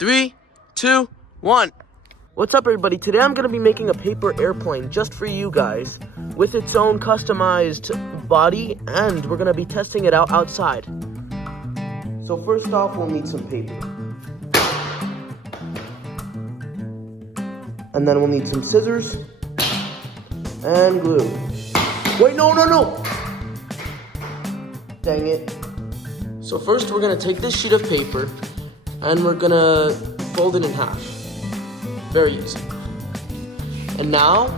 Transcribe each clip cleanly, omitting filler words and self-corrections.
3, 2, 1. What's up, everybody? Today I'm going to be making a paper airplane just for you guys with its own customized body, and we're going to be testing it out outside. So first off, we'll need some paper. And then we'll need some scissors and glue. Wait, no. Dang it. So first we're gonna take this sheet of paper and we're gonna fold it in half. Very easy. And now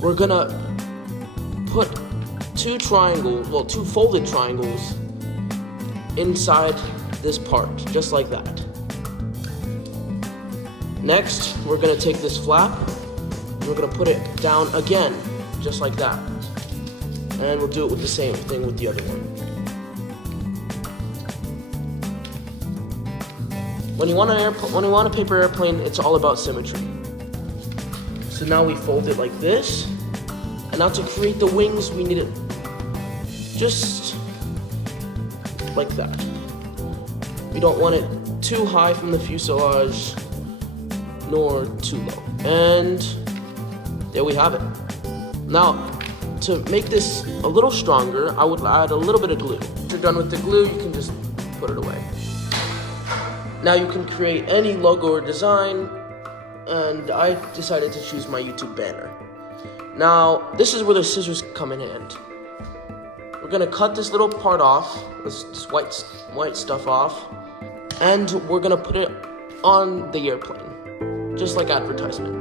we're gonna put two folded triangles inside this part, just like that. Next, we're gonna take this flap and we're gonna put it down again, just like that. And we'll do it with the same thing with the other one. When you want a paper airplane, it's all about symmetry. So now we fold it like this. And now to create the wings, we need it just like that. We don't want it too high from the fuselage, nor too low. And there we have it. Now, to make this a little stronger, I would add a little bit of glue. Once you're done with the glue, you can just put it away. Now you can create any logo or design, and I decided to choose my YouTube banner. Now, this is where the scissors come in hand. We're gonna cut this little part off, this white stuff off, and we're gonna put it on the airplane, just like advertisement.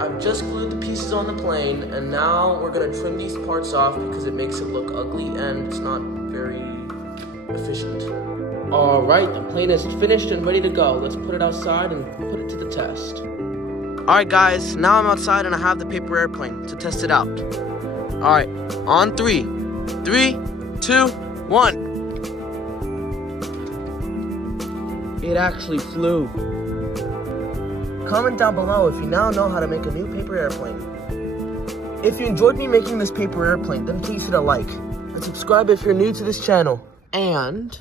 I've just glued the pieces on the plane, and now we're gonna trim these parts off because it makes it look ugly and it's not very efficient. All right, the plane is finished and ready to go. Let's put it outside and put it to the test. All right, guys, now I'm outside and I have the paper airplane to test it out. All right, on 3, 3, 2, 1. It actually flew. Comment down below if you now know how to make a new paper airplane. If you enjoyed me making this paper airplane, then please hit a like and subscribe if you're new to this channel. And